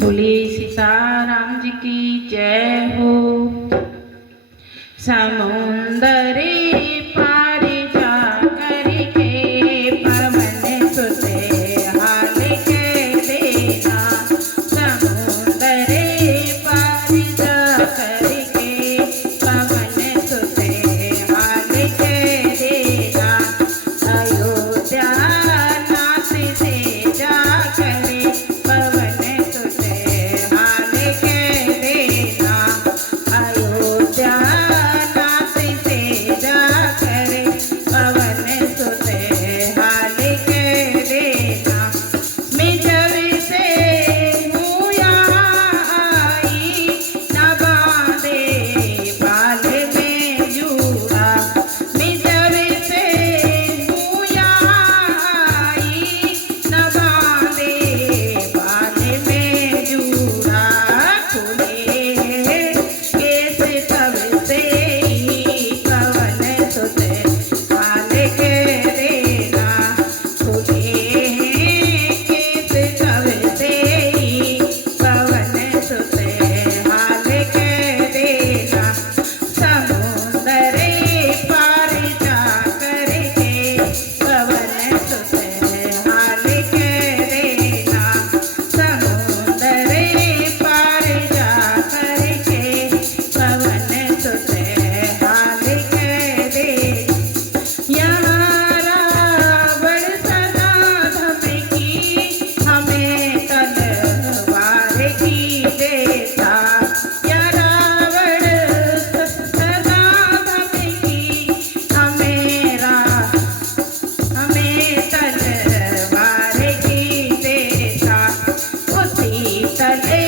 बोलिए सीताराम जी की जय हो। समुंदरी पार जा करके पवन सुते हाल के देना। समुंदरी पार जा करके पवन सुते हाल के देना। अयोध्या नाथ से जा करे पवन सुते हाल के देना। अयोध्या नाथ से जा करे पवन सुते हाल के देना। मैं जब से हूँ यहाँ आई न बांधे बाल में जूड़ा। मैं जब से हूँ यहाँ आई न बांधे बाल में जूड़ा। खुले केस तब से ही पवन सुते हाल के देना। खुले केस तब से ही पवन सुते हाल के देना। समुंदर पार जा करके पवन सुते हाल के देना। समुंदर पार जा करके पवन सुते हाल के देना। यहाँ रावण सदा धमकी हमें तलवार की देता। या रावण सदा धमकी हमें तलवार की देता। उसी तले